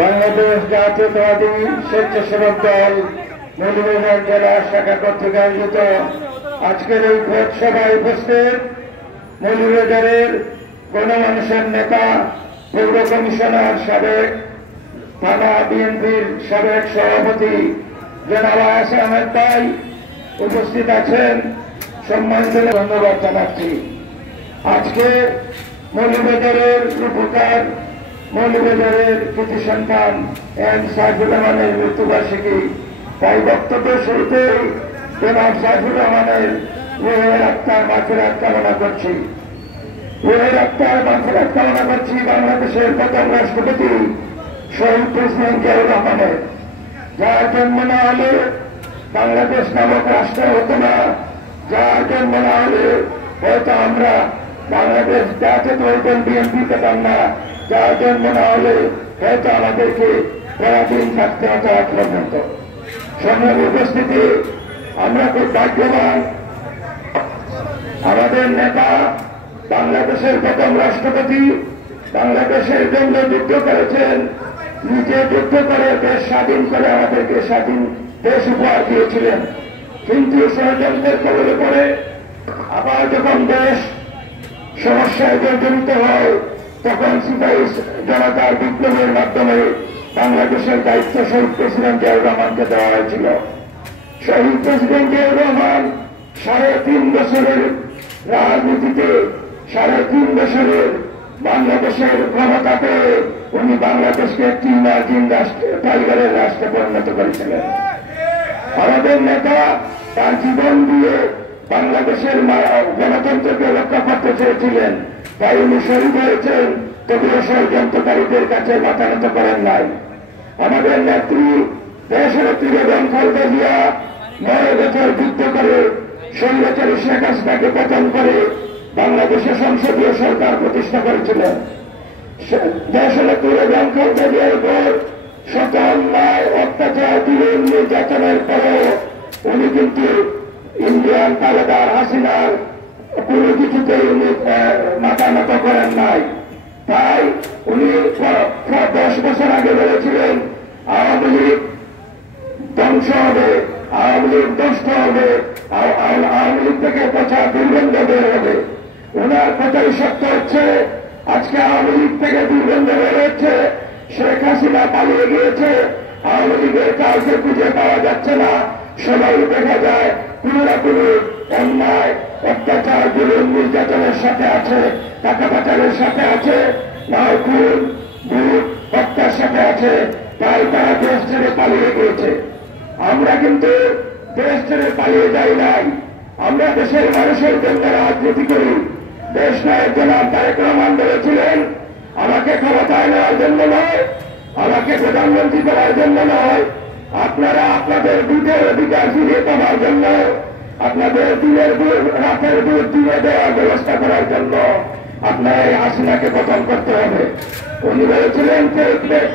বাংলাদেশ জাতীয়তাবাদী স্বেচ্ছাসেবক দল মৌলভীবাজার জেলা শাখা কর্তৃক আয়োজিত আজকের এই ভোট সভায় উপস্থিত মৌলভীবাজারের গণমানুষের নেতা, পৌর কমিশনার, সাবেক থানা বিএনপির সাবেক সভাপতি জনাব আয়াস আহমেদ ভাই উপস্থিত আছেন। সম্মানিত ধন্যবাদ জানাচ্ছি। আজকে মৌলভীবাজারের রূপকার, মৌলভীবাজারের কৃতি সন্তান এম সাইফুর রহমানের মৃত্যুবার্ষিকী, তাই বক্তব্যের শুরুতেই জনাব সাইফুর রহমানের রুহের আত্মার মাগফিরাত কামনা করছি। রুহের আত্মার মাগফিরাত কামনা করছি বাংলাদেশের প্রথম রাষ্ট্রপতি শহীদ প্রেসিডেন্ট জিয়াউর রহমানের, যার জন্ম না হলে বাংলাদেশ নামক রাষ্ট্র হতো না, যার জন্ম না হলে হয়তো আমরা বাংলাদেশ জাতীয়তাবাদী বিএনপি পেতাম না, যার জন্ম না হলে হয়তো আমাদেরকে পরাধীন থাকতে হতো আজ পর্যন্ত। সংগ্রামী উপস্থিতি, আমরা খুব ভাগ্যবান, আমাদের নেতা বাংলাদেশের প্রথম রাষ্ট্রপতি বাংলাদেশের জন্য যুদ্ধ করেছেন, নিজে যুদ্ধ করে দেশ স্বাধীন করে আমাদেরকে স্বাধীন দেশ উপহার দিয়েছিলেন। কিন্তু ষড়যন্ত্রের কবলে পড়ে আবার যখন দেশ সমস্যায় জর্জরিত হয়, তখন সিপাহী জনতার বিপ্লবের মাধ্যমে বাংলাদেশের দায়িত্ব শহীদ প্রেসিডেন্ট জিয়াউর রহমানকে দেওয়া হয়েছিল। শহীদ প্রেসিডেন্ট জিয়াউর রহমান 3.5 বছরের রাজনীতিতে, 3.5 বছরের বাংলাদেশের ক্ষমতা পেয়ে উনি বাংলাদেশকে একটি ইমার্জিং টাইগারের রাষ্ট্রে পরিণত করেছিলেন। আমাদের নেতা তার জীবন দিয়ে বাংলাদেশের গণতন্ত্রকে রক্ষা করতে চেয়েছিলেন, তাই উনি শহীদ হয়েছেন, তবুও ষড়যন্ত্রকারীদের কাছে মাথা নত করেন নাই। আমাদের নেত্রী দেশনেত্রী বেগম খালেদা জিয়া 9 বছর যুদ্ধ করে স্বৈরাচারী শেখ হাসিনাকে পতন করে বাংলাদেশে সংসদীয় সরকার প্রতিষ্ঠা করেছিলেন। দেশনেত্রী বেগম খালেদা জিয়ার উপর শত অন্যায়, অত্যাচার, জুলুম, নির্যাতনের পরেও উনি কিন্তু ইন্ডিয়ান তালেদার হাসিনার কোনো কিছুতেই উনি মাথা নত করেন নাই। তাই উনি 10 বছর আগে বলেছিলেন আওয়ামী লীগ ধ্বংস হবে, আওয়ামী লীগ ধ্বস্ত হবে, আওয়ামী লীগ থেকে পচা দুর্গন্ধ বের হবে। ওনার কথাই সত্য হচ্ছে। আজকে আওয়ামী লীগ থেকে দুর্গন্ধ বের হচ্ছে, শেখ হাসিনা পালিয়ে গিয়েছে, আওয়ামী লীগের কাউকে খুঁজে পাওয়া যাচ্ছে না। সবাই দেখা যায় কোনো না কোনো অন্যায়, অত্যাচার, জুলুম, নির্যাতনের সাথে আছে, টাকা পাচারের সাথে আছে, না খুন, ভূত হত্যার সাথে আছে। তাই তারা দেশ ছেড়ে পালিয়ে গিয়েছে। আমরা কিন্তু দেশ ছেড়ে পালিয়ে যাই নাই, আমরা দেশের মানুষের জন্য রাজনীতি করি। দেশ নায়ক জনাব তারেক রহমান বলেছিলেন, আমাকে ক্ষমতায় নেওয়ার জন্য নয়, আমাকে প্রধানমন্ত্রী করার জন্য নয়, আপনারা আপনাদের দুধের অধিকার ফিরিয়ে পাওয়ার জন্য, আপনাদের দিনের দুধ রাতের দুধ দিয়ে দেওয়ার ব্যবস্থা করার জন্য আপনার এই হাসিনাকে পতন করতে হবে। উনি বলেছিলেন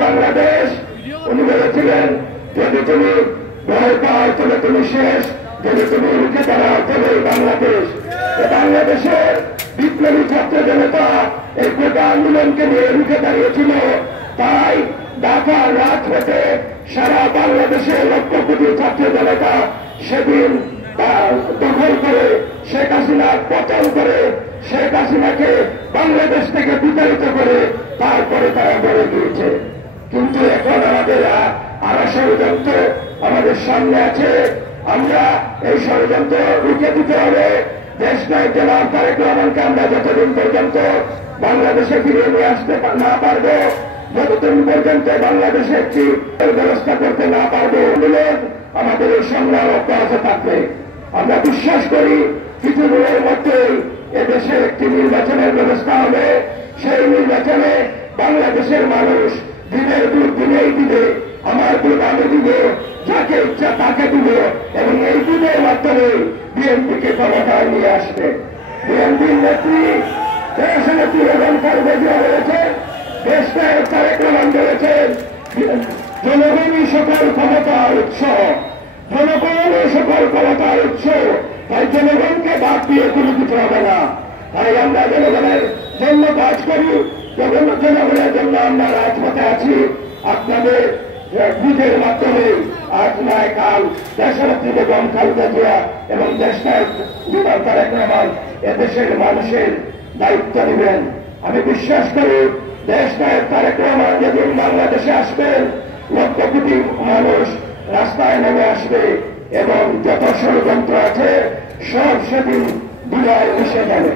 বাংলাদেশ, উনি বলেছিলেন যদি তুমি ভয় পাও তবে তুমি শেষ, যদি তুমি রুখে দাঁড়াও তবে বাংলাদেশ। বাংলাদেশের বিপ্লবী ছাত্র জনতা এই গোটা আন্দোলনকে নিয়ে রুখে দাঁড়িয়েছিল। তাই ঢাকার রাজপথে সারা বাংলাদেশের লক্ষ কোটি ছাত্র জনতা সেদিন দখল করে শেখ হাসিনার পতন করে শেখ হাসিনাকে বাংলাদেশ থেকে বিতাড়িত করে তারপরে তারা গড়ে গিয়েছে। কিন্তু এখন আমাদের আরো ষড়যন্ত্র আমাদের সামনে আছে। আমরা এই ষড়যন্ত্র রুখে দিতে হবে। দেশ নায়ক জনাব তারেক রহমানকে আমরা যতদিন পর্যন্ত বাংলাদেশে ফিরিয়ে নিয়ে আসতে না পারবো, যতদিন পর্যন্ত বাংলাদেশে একটি ব্যবস্থা করতে না পারবো, আমাদের এই সংগ্রাম অব্যাহত থাকবে। আমরা বিশ্বাস করি কিছু দিনের মধ্যেই এদেশে একটি নির্বাচনের ব্যবস্থা হবে। সেই নির্বাচনে বাংলাদেশের মানুষ দিনের দুধ দিনেই দিবে, আমার দুধ আমি দিব, যাকে ইচ্ছা তাকে দিব, এবং এই দুধের মাধ্যমে বিএনপিকে ক্ষমতায় নিয়ে আসবে। বিএনপির নেত্রী দেশনেত্রী বেগম খালেদা জিয়া বলেছেন, দেশ নায়ক তারেক রহমান বলেছেন, জনগণই সকল ক্ষমতার উৎস, জনগণই সকল ক্ষমতার উৎস। তাই জনগণকে বাদ দিয়ে কোনো কিছু হবে না। তাই আমরা জনগণের জন্য কাজ করি, জনগণের জন্য আমরা রাজপথে আছি। আপনাদের বুঝের মাধ্যমে আজ নয় কাল দেশনেত্রী বেগম খালেদা জিয়া এবং দেশনায়ক জনাব তারেক রহমান এদেশের মানুষের দায়িত্ব নেবেন। আমি বিশ্বাস করি দেশনায়ক তারেক রহমান যেদিন বাংলাদেশে আসবেন, লক্ষ কোটি মানুষ রাস্তায় নেমে আসবে এবং যত ষড়যন্ত্র আছে সব সেদিন বিদায় মিশে যাবে।